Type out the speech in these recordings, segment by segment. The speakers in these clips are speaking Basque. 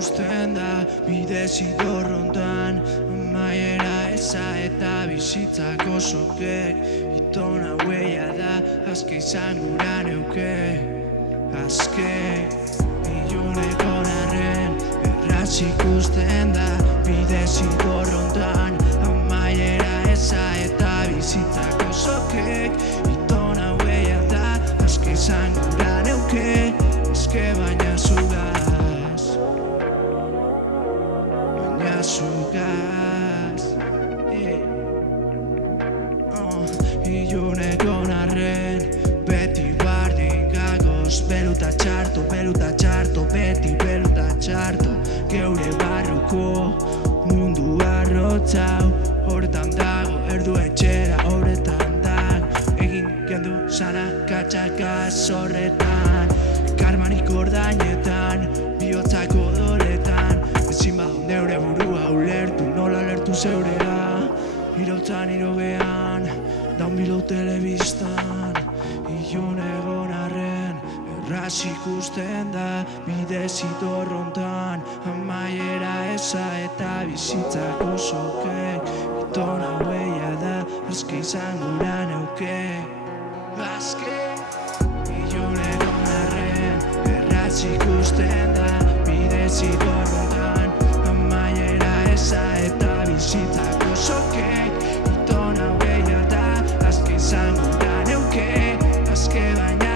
ikusten da bide zidorrontan, amaiera eza eta bizitzako sokek. Itona huella da, azke izan gura neuke, azke. Iluneko narren, erraz ikusten da bide zidorrontan, amaiera eza eta bizitzako sokek. Itona huella da, azke izan gura neuke, azke baina zugaz, baina zugaz. Iluneko narren, beti bardin gagoz, beluta txarto, beti beluta txarto. Geure barruko mundu arrotzau, horretan dago, erdu etxera horretan dago. Egin kendu sana katxaka zorretan, karmanik ordainetan, bihotzako doletan. Ezin badu neure burua ulertu, nola lertu zeurea. Irotzan irogean, daun bilo telebistan. Ilun egon arren, erraz ikusten da bide zidorrontan, amaiera eza eta bizitzako sokek. Itona huella da, azke izan gura neuke, azke. Ilun egon arren, erraz ikusten da bide zidorrontan, amaiera eza eta bizitzako sokek. Itona huella da, azke izan gura neuke, azke baina.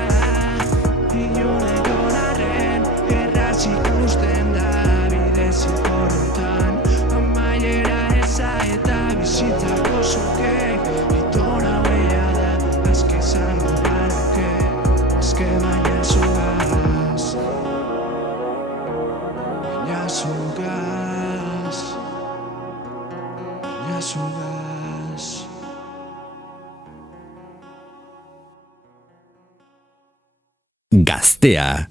Ilun egon arren, erraz ikusten da bide zidorrontan, amaiera eza eta bizitzako sokek. Itona huella da, azke izan gura neuke, azke baina zugaz, baina zugaz, baina zugaz. Gaztea